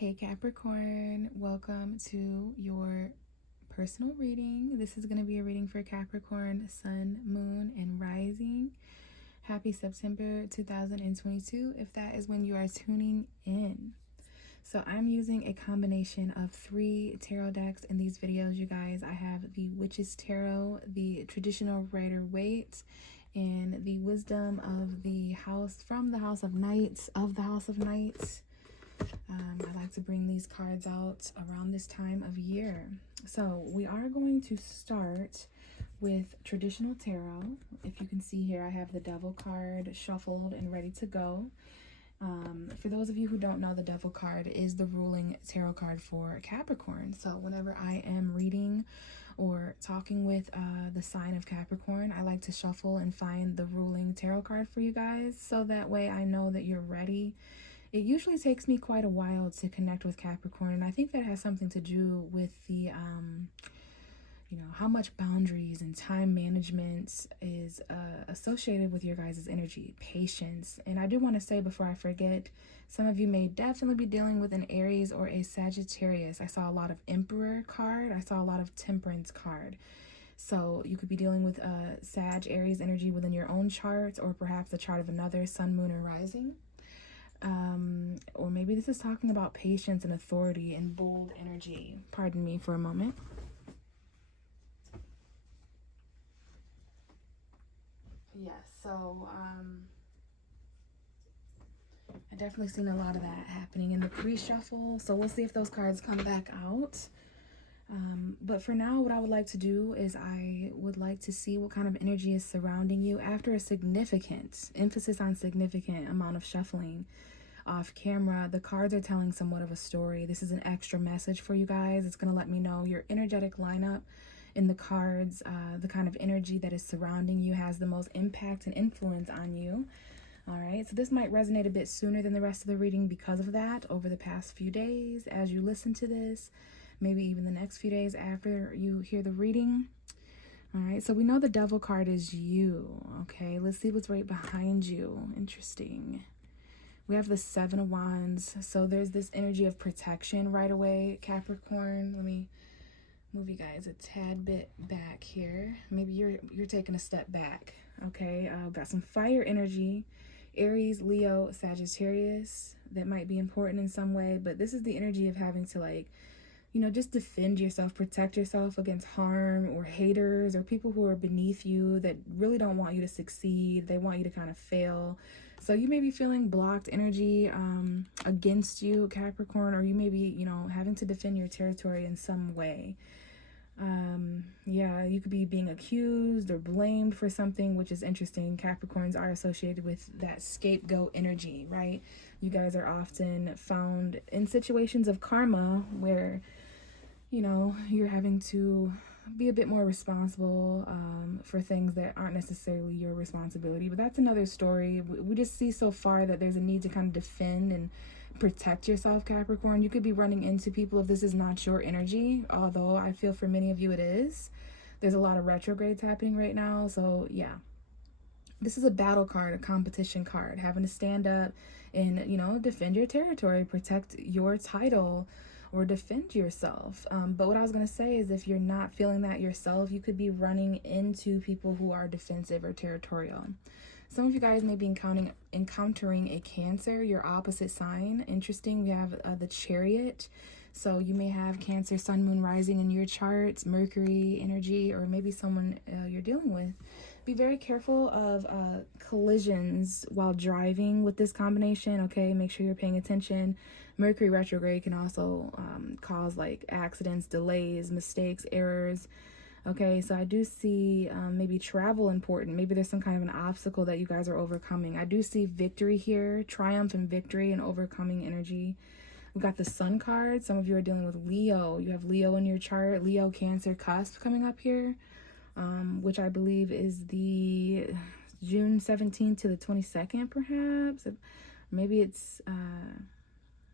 Hey Capricorn, welcome to your personal reading. This is going to be a reading for Capricorn, Sun, Moon, and Rising. Happy September 2022 if that is when you are tuning in. So I'm using a combination of 3 tarot decks in these videos, you guys. I have the Witch's Tarot, the Traditional Rider Waite, and the Wisdom of the House from the House of Knights of the House of Knights. I like to bring these cards out around this time of year. So we are going to start with Traditional Tarot. If you can see here, I have the Devil card shuffled and ready to go. For those of you who don't know, the Devil card is the ruling tarot card for Capricorn. So whenever I am reading or talking with the sign of Capricorn, I like to shuffle and find the ruling tarot card for you guys, so that way I know that you're ready. It usually takes me quite a while to connect with Capricorn, and I think that has something to do with the, how much boundaries and time management is associated with your guys' energy, patience. And I do want to say before I forget, some of you may definitely be dealing with an Aries or a Sagittarius. I saw a lot of Emperor card. I saw a lot of Temperance card. So you could be dealing with Sag, Aries energy within your own chart, or perhaps the chart of another Sun, Moon, or Rising. Or maybe this is talking about patience and authority and bold energy. Pardon me for a moment. Yes, so I definitely seen a lot of that happening in the pre-shuffle. So we'll see if those cards come back out. But for now, what I would like to do is I would like to see what kind of energy is surrounding you after a significant, emphasis on significant amount of shuffling off camera. The cards are telling somewhat of a story. This is an extra message for you guys. It's going to let me know your energetic lineup in the cards, the kind of energy that is surrounding you has the most impact and influence on you. All right, so this might resonate a bit sooner than the rest of the reading because of that over the past few days as you listen to this, maybe even the next few days after you hear the reading. All right, so we know the Devil card is you. Okay, let's see what's right behind you. Interesting. We have the 7 of Wands. So there's this energy of protection right away, Capricorn. Let me move you guys a tad bit back here. Maybe you're taking a step back. Okay, got some fire energy. Aries, Leo, Sagittarius. That might be important in some way, but this is the energy of having to just defend yourself, protect yourself against harm or haters or people who are beneath you that really don't want you to succeed. They want you to kind of fail. So you may be feeling blocked energy against you, Capricorn, or you may be, having to defend your territory in some way. Yeah, you could be being accused or blamed for something, which is interesting. Capricorns are associated with that scapegoat energy, right? You guys are often found in situations of karma where, you're having to be a bit more responsible for things that aren't necessarily your responsibility. But that's another story. We just see so far that there's a need to kind of defend and protect yourself, Capricorn. You could be running into people if this is not your energy, although I feel for many of you it is. There's a lot of retrogrades happening right now. So yeah, this is a battle card, a competition card, having to stand up and, defend your territory, protect your title, or defend yourself. But what I was going to say is if you're not feeling that yourself, you could be running into people who are defensive or territorial. Some of you guys may be encountering a Cancer, your opposite sign. Interesting. We have the Chariot. So you may have Cancer, Sun, Moon, Rising in your charts, Mercury energy, or maybe someone you're dealing with. Be very careful of collisions while driving with this combination, okay? Make sure you're paying attention. Mercury retrograde can also cause accidents, delays, mistakes, errors. Okay, so I do see maybe travel important. Maybe there's some kind of an obstacle that you guys are overcoming. I do see victory here, triumph and victory and overcoming energy. We got the Sun card. Some of you are dealing with Leo. You have Leo in your chart, Leo, Cancer, cusp coming up here, which I believe is the June 17th to the 22nd, perhaps. Maybe it's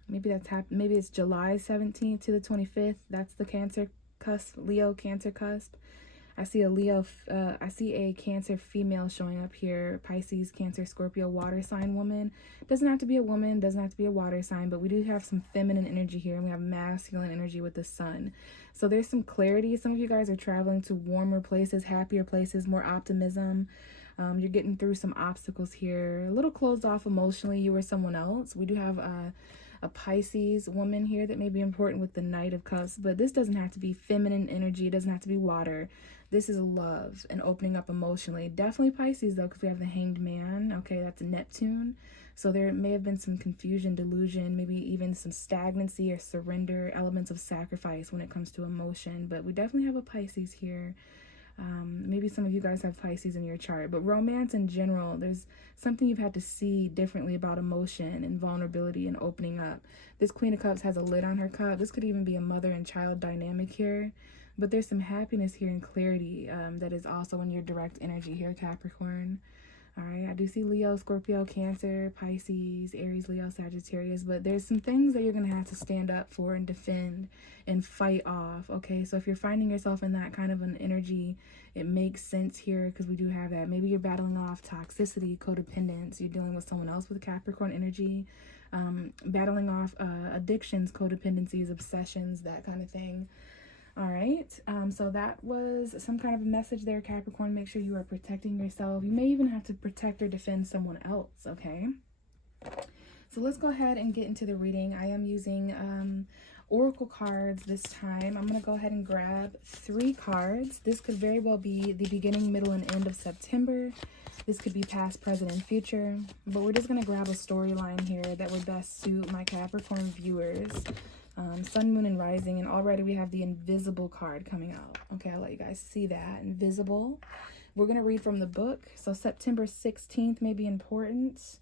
maybe it's July 17th to the 25th. That's the Cancer cusp, Leo, Cancer cusp. I see a Leo, I see a Cancer female showing up here. Pisces, Cancer, Scorpio, water sign woman. Doesn't have to be a woman, doesn't have to be a water sign, but we do have some feminine energy here, and we have masculine energy with the sun. So there's some clarity. Some of you guys are traveling to warmer places, happier places, more optimism. You're getting through some obstacles here. A little closed off emotionally, you or someone else. We do have a Pisces woman here that may be important with the Knight of Cups, but this doesn't have to be feminine energy. It doesn't have to be water. This is love and opening up emotionally. Definitely Pisces, though, because we have the Hanged Man. Okay, that's Neptune. So there may have been some confusion, delusion, maybe even some stagnancy or surrender, elements of sacrifice when it comes to emotion. But we definitely have a Pisces here. Maybe some of you guys have Pisces in your chart, but romance in general, there's something you've had to see differently about emotion and vulnerability and opening up. This Queen of Cups has a lid on her cup. This could even be a mother and child dynamic here, but there's some happiness here and clarity that is also in your direct energy here, Capricorn. All right, I do see Leo, Scorpio, Cancer, Pisces, Aries, Leo, Sagittarius, but there's some things that you're going to have to stand up for and defend and fight off, okay? So if you're finding yourself in that kind of an energy, it makes sense here because we do have that. Maybe you're battling off toxicity, codependence. You're dealing with someone else with Capricorn energy, battling off addictions, codependencies, obsessions, that kind of thing. All right, so that was some kind of a message there, Capricorn. Make sure you are protecting yourself. You may even have to protect or defend someone else, okay? So let's go ahead and get into the reading. I am using oracle cards this time. I'm going to go ahead and grab 3 cards. This could very well be the beginning, middle, and end of September. This could be past, present, and future. But we're just going to grab a storyline here that would best suit my Capricorn viewers. Sun, moon, and rising, and already we have the invisible card coming out. Okay, I'll let you guys see that. Invisible. We're going to read from the book. So September 16th may be important.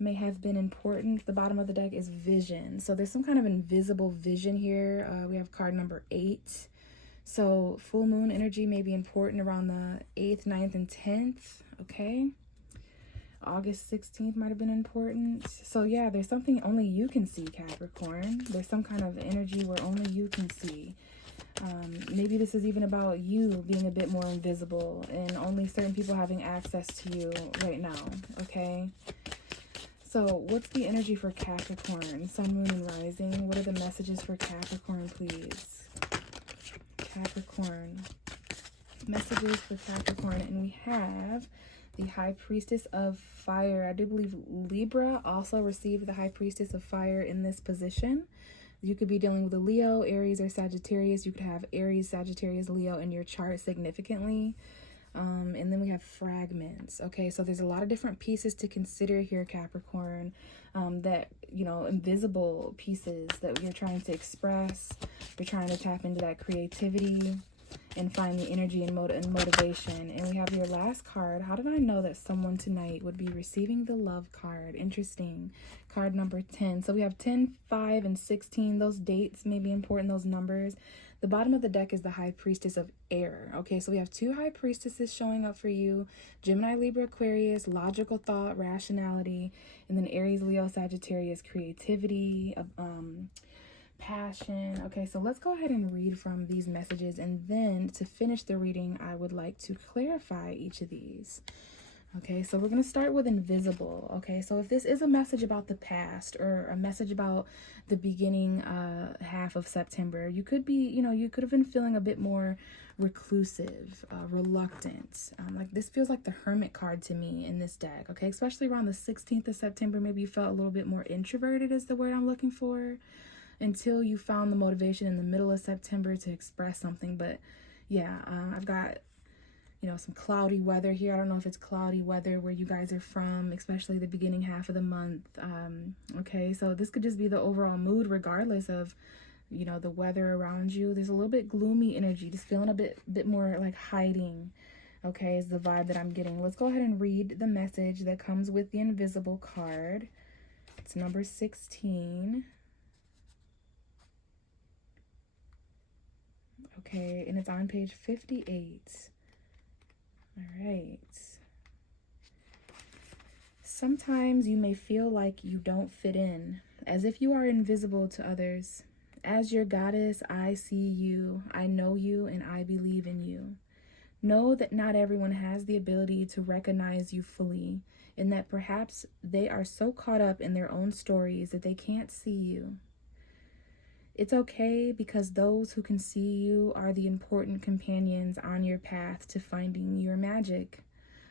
May have been important. The bottom of the deck is vision. So there's some kind of invisible vision here. We have card number 8. So full moon energy may be important around the 8th, 9th, and 10th. Okay. August 16th might have been important. So yeah, there's something only you can see, Capricorn. There's some kind of energy where only you can see. Maybe this is even about you being a bit more invisible and only certain people having access to you right now, okay? So what's the energy for Capricorn? Sun, moon, and rising. What are the messages for Capricorn, please? Capricorn. Messages for Capricorn. And we have the High Priestess of Fire. I do believe Libra also received the High Priestess of Fire in this position. You could be dealing with a Leo, Aries, or Sagittarius. You could have Aries, Sagittarius, Leo in your chart significantly. And then we have fragments. Okay, so there's a lot of different pieces to consider here, Capricorn. That, you know, invisible pieces that you're trying to express. You're trying to tap into that creativity and find the energy and motivation. And we have your last card. How did I know that someone tonight would be receiving the love card? Interesting. Card number 10. So we have 10, 5, and 16. Those dates may be important, those numbers. The bottom of the deck is the High Priestess of Air. Okay, so we have 2 High Priestesses showing up for you. Gemini, Libra, Aquarius, logical thought, rationality. And then Aries, Leo, Sagittarius, creativity, passion. Okay, so let's go ahead and read from these messages, and then to finish the reading I would like to clarify each of these. Okay, so we're going to start with invisible. Okay, so if this is a message about the past or a message about the beginning half of September, you could be, you know, you could have been feeling a bit more reclusive, reluctant. Like this feels like the Hermit card to me in this deck. Okay, especially around the 16th of September, maybe you felt a little bit more introverted is the word I'm looking for, until you found the motivation in the middle of September to express something. But yeah, I've got, you know, some cloudy weather here. I don't know if it's cloudy weather where you guys are from, especially the beginning half of the month. Okay, so this could just be the overall mood regardless of, you know, the weather around you. There's a little bit gloomy energy, just feeling a bit more like hiding. Okay, is the vibe that I'm getting. Let's go ahead and read the message that comes with the invisible card. It's number 16. Okay, and it's on page 58. All right. Sometimes you may feel like you don't fit in, as if you are invisible to others. As your goddess, I see you, I know you, and I believe in you. Know that not everyone has the ability to recognize you fully, and that perhaps they are so caught up in their own stories that they can't see you. It's okay, because those who can see you are the important companions on your path to finding your magic.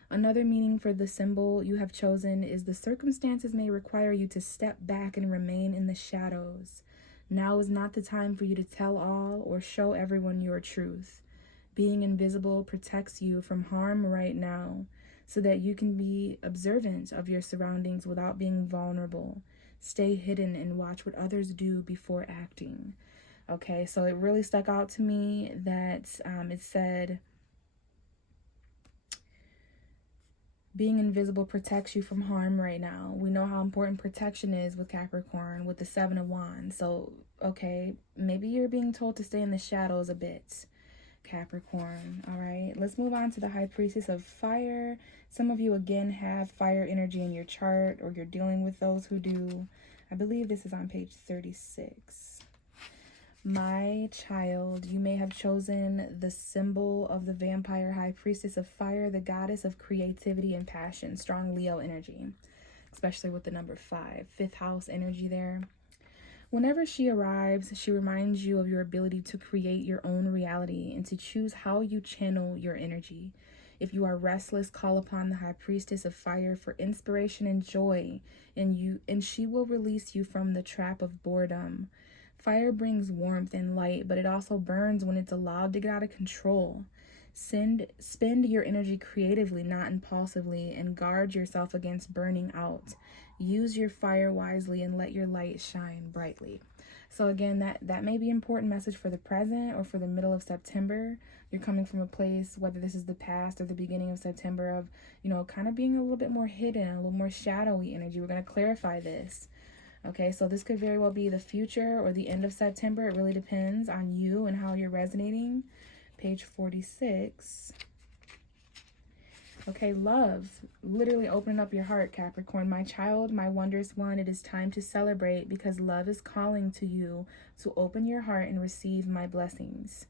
Another meaning for the symbol you have chosen is the circumstances may require you to step back and remain in the shadows. Now is not the time for you to tell all or show everyone your truth. Being invisible protects you from harm right now, so that you can be observant of your surroundings without being vulnerable. Stay hidden and watch what others do before acting. Okay, so it really stuck out to me that it said, being invisible protects you from harm right now. We know how important protection is with Capricorn, with the Seven of Wands. So, okay, maybe you're being told to stay in the shadows a bit, Capricorn. All right, let's move on to the High Priestess of Fire. Some of you, again, have fire energy in your chart, or you're dealing with those who do. I believe this is on page 36. My child, you may have chosen the symbol of the vampire High Priestess of Fire, the goddess of creativity and passion, strong Leo energy, especially with the number 5, 5th house energy there. Whenever she arrives, she reminds you of your ability to create your own reality and to choose how you channel your energy. If you are restless, call upon the High Priestess of Fire for inspiration and joy, and she will release you from the trap of boredom. Fire brings warmth and light, but it also burns when it's allowed to get out of control. Spend your energy creatively, not impulsively, and guard yourself against burning out. Use your fire wisely and let your light shine brightly. So again, that may be an important message for the present or for the middle of September. You're coming from a place, whether this is the past or the beginning of September, of, kind of being a little bit more hidden, a little more shadowy energy. We're going to clarify this. Okay, so this could very well be the future or the end of September. It really depends on you and how you're resonating. Page 46. Okay, love. Literally opening up your heart, Capricorn. My child, my wondrous one, it is time to celebrate, because love is calling to you to open your heart and receive my blessings.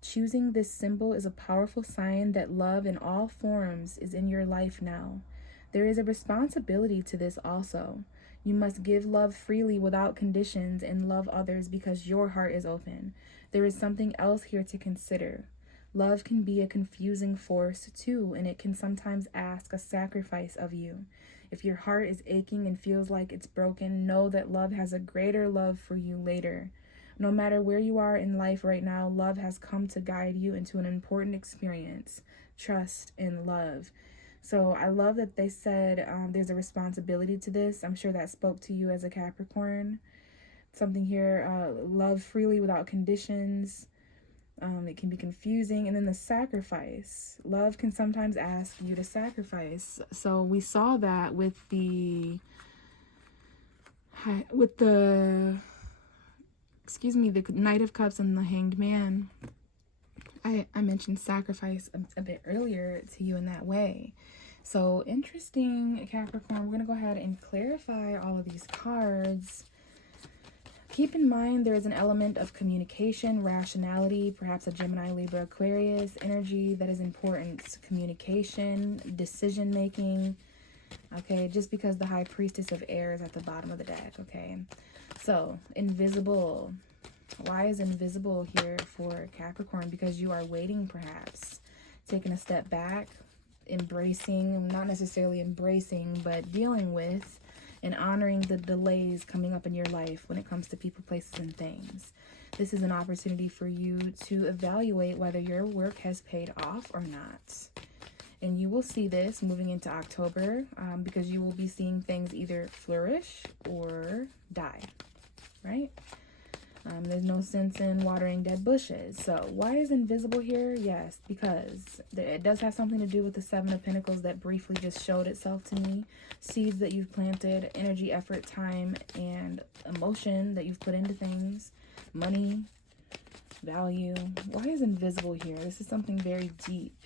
Choosing this symbol is a powerful sign that love in all forms is in your life now. There is a responsibility to this also. You must give love freely without conditions and love others because your heart is open. There is something else here to consider. Love can be a confusing force too, and it can sometimes ask a sacrifice of you. If your heart is aching and feels like it's broken, know that love has a greater love for you later. No matter where you are in life right now, love has come to guide you into an important experience. Trust and love. So I love that they said there's a responsibility to this. I'm sure that spoke to you as a Capricorn. Something here, love freely without conditions. It can be confusing. And then the sacrifice. Love can sometimes ask you to sacrifice. So we saw that with the Knight of Cups and the Hanged Man. I mentioned sacrifice a bit earlier to you in that way. So interesting, Capricorn. We're going to go ahead and clarify all of these cards. Keep in mind there is an element of communication, rationality, perhaps a Gemini, Libra, Aquarius energy that is important. Communication, decision making. Okay, just because the High Priestess of Air is at the bottom of the deck. Okay, so invisible. Why is invisible here for Capricorn? Because you are waiting, perhaps, taking a step back, embracing, not necessarily embracing, but dealing with and honoring the delays coming up in your life when it comes to people, places, and things. This is an opportunity for you to evaluate whether your work has paid off or not. And you will see this moving into October because you will be seeing things either flourish or die, right? There's no sense in watering dead bushes. So why is invisible here? Yes, because it does have something to do with the Seven of Pentacles that briefly just showed itself to me. Seeds that you've planted, energy, effort, time, and emotion that you've put into things. Money, value. Why is invisible here? This is something very deep.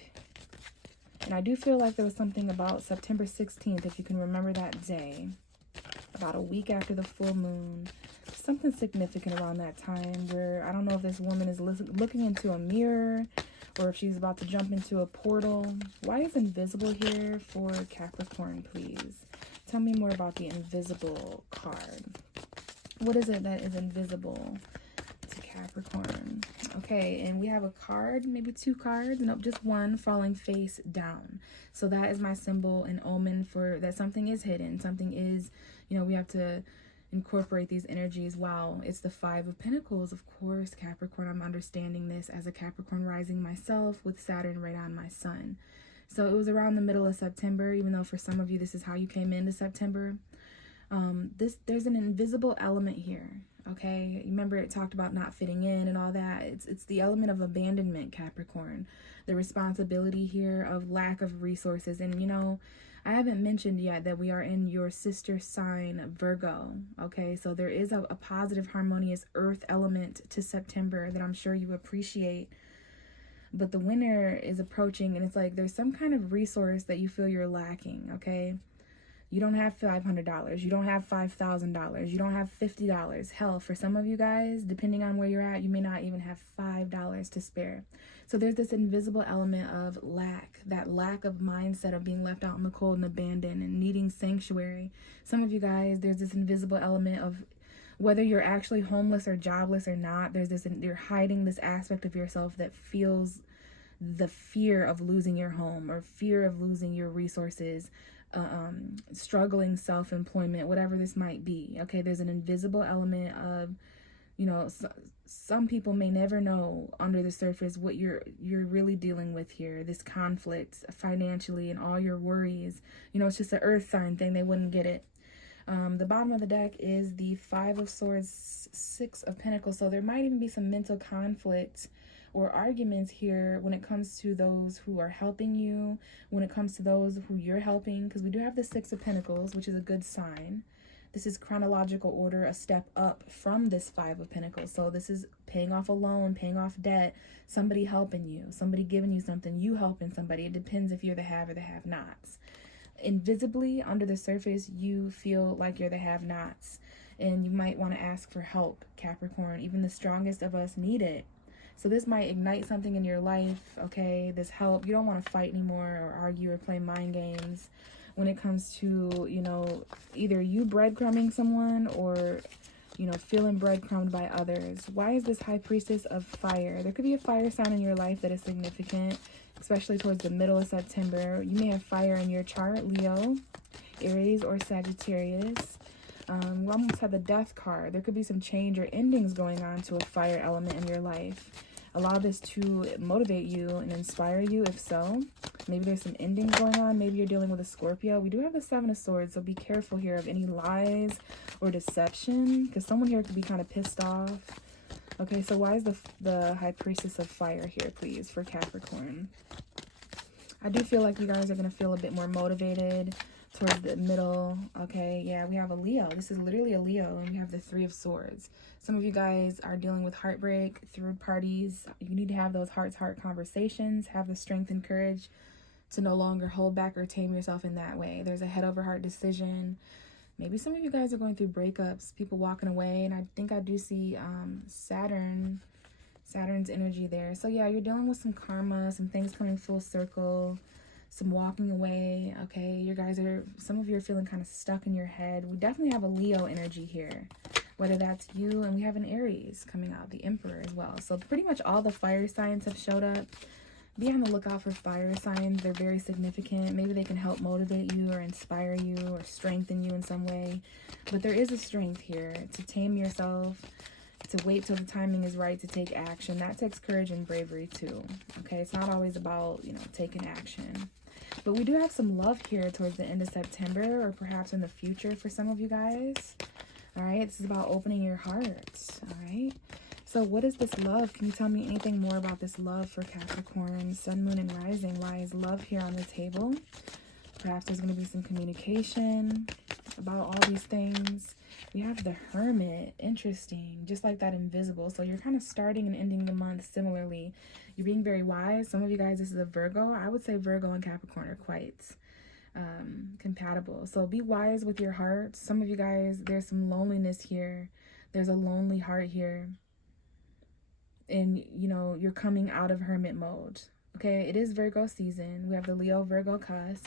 And I do feel like there was something about September 16th, if you can remember that day, about a week after the full moon. Something significant around that time where I don't know if this woman is looking into a mirror or if she's about to jump into a portal. Why is invisible here for Capricorn, please? Tell me more about the invisible card. What is it that is invisible to Capricorn? Okay, and we have a card, maybe 2 cards. Nope, just one, falling face down. So that is my symbol and omen for that something is hidden. Something is, we have to incorporate these energies. Wow, it's the 5 of Pentacles, of course, Capricorn. I'm understanding this as a Capricorn rising myself with Saturn right on my sun. So it was around the middle of September, even though for some of you this is how you came into September. There's an invisible element here. Okay, remember it talked about not fitting in and all that. It's the element of abandonment, Capricorn. The responsibility here of lack of resources. And I haven't mentioned yet that we are in your sister sign, Virgo. Okay, so there is a positive, harmonious earth element to September that I'm sure you appreciate. But the winter is approaching, and it's like there's some kind of resource that you feel you're lacking. Okay, you don't have $500, you don't have $5,000, you don't have $50. Hell, for some of you guys, depending on where you're at, you may not even have $5 to spare. So there's this invisible element of lack, that lack of mindset of being left out in the cold and abandoned and needing sanctuary. Some of you guys, there's this invisible element of whether you're actually homeless or jobless or not, you're hiding this aspect of yourself that feels the fear of losing your home or fear of losing your resources, struggling self-employment, whatever this might be. Okay, there's an invisible element of, some people may never know under the surface what you're really dealing with here, this conflict financially and all your worries. It's just an earth sign thing, they wouldn't get it. The bottom of the deck is the 5 of Swords, 6 of Pentacles. So there might even be some mental conflict or arguments here when it comes to those who are helping you, when it comes to those who you're helping, because we do have the 6 of Pentacles, which is a good sign. This is chronological order, a step up from this 5 of Pentacles. So this is paying off a loan, paying off debt, somebody helping you, somebody giving you something, you helping somebody. It depends if you're the have or the have-nots. Invisibly, under the surface, you feel like you're the have-nots, and you might want to ask for help, Capricorn. Even the strongest of us need it. So this might ignite something in your life, okay? This help. You don't want to fight anymore or argue or play mind games when it comes to, either you breadcrumbing someone or, feeling breadcrumbed by others. Why is this High Priestess of Fire? There could be a fire sign in your life that is significant, especially towards the middle of September. You may have fire in your chart, Leo, Aries, or Sagittarius. We almost had the Death card. There could be some change or endings going on to a fire element in your life. Allow this to motivate you and inspire you, if so. Maybe there's some endings going on. Maybe you're dealing with a Scorpio. We do have the 7 of Swords, so be careful here of any lies or deception, because someone here could be kind of pissed off. Okay, so why is the High Priestess of Fire here, please, for Capricorn? I do feel like you guys are going to feel a bit more motivated towards the middle. Okay, yeah, we have a Leo. This is literally a Leo, and we have the 3 of Swords. Some of you guys are dealing with heartbreak, third parties. You need to have those heart-to-heart conversations, have the strength and courage to no longer hold back or tame yourself in that way. There's a head-over-heart decision. Maybe some of you guys are going through breakups, people walking away, and I think I do see Saturn's energy there. So yeah, you're dealing with some karma, some things coming full circle, some walking away. Okay, some of you are feeling kind of stuck in your head. We definitely have a Leo energy here, whether that's you, and we have an Aries coming out, the Emperor as well. So pretty much all the fire signs have showed up. Be on the lookout for fire signs. They're very significant. Maybe they can help motivate you or inspire you or strengthen you in some way. But there is a strength here to tame yourself, to wait till the timing is right to take action. That takes courage and bravery too. Okay, it's not always about, taking action. But we do have some love here towards the end of September, or perhaps in the future for some of you guys. All right, this is about opening your hearts. All right. So what is this love? Can you tell me anything more about this love for Capricorn, Sun, Moon, and Rising? Why is love here on the table? Perhaps there's going to be some communication about all these things. We have the Hermit. Interesting. Just like that Invisible. So you're kind of starting and ending the month similarly. You're being very wise. Some of you guys, this is a Virgo. I would say Virgo and Capricorn are quite compatible. So be wise with your heart. Some of you guys, there's some loneliness here. There's a lonely heart here. and, you know, you're coming out of hermit mode. Okay, it is Virgo season. We have the Leo Virgo cusp.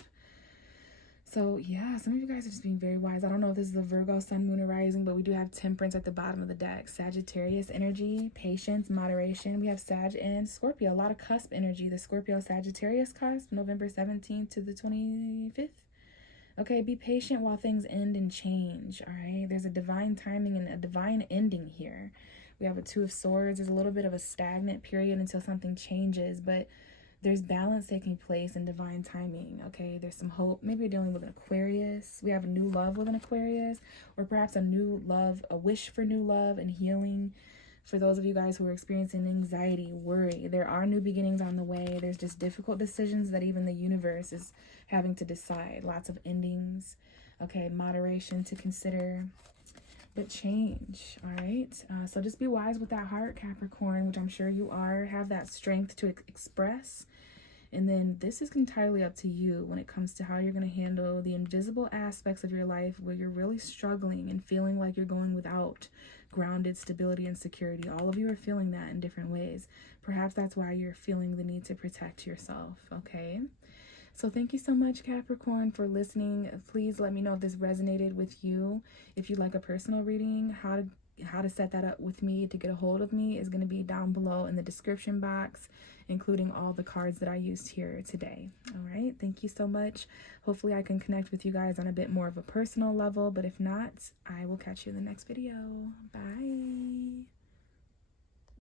So yeah, some of you guys are just being very wise. I don't know if this is the Virgo sun, moon, or rising, but we do have Temperance at the bottom of the deck. Sagittarius energy, patience, moderation. We have Sag and Scorpio. A lot of cusp energy. The Scorpio Sagittarius cusp, November 17th to the 25th. Okay, be patient while things end and change, all right? There's a divine timing and a divine ending here. We have a Two of Swords. There's a little bit of a stagnant period until something changes, but there's balance taking place in divine timing, okay? There's some hope. Maybe you're dealing with an Aquarius. We have a new love with an Aquarius, or perhaps a new love, a wish for new love and healing. For those of you guys who are experiencing anxiety, worry, there are new beginnings on the way. There's just difficult decisions that even the universe is having to decide. Lots of endings, okay? Moderation to consider, but change, all right? So just be wise with that heart, Capricorn, which I'm sure you are. Have that strength to express. And then this is entirely up to you when it comes to how you're going to handle the invisible aspects of your life where you're really struggling and feeling like you're going without grounded stability and security. All of you are feeling that in different ways. Perhaps that's why you're feeling the need to protect yourself, okay? So thank you so much, Capricorn, for listening. Please let me know if this resonated with you. If you'd like a personal reading, how to set that up with me to get a hold of me is going to be down below in the description box, including all the cards that I used here today. All right, thank you so much. Hopefully I can connect with you guys on a bit more of a personal level, but if not, I will catch you in the next video. Bye.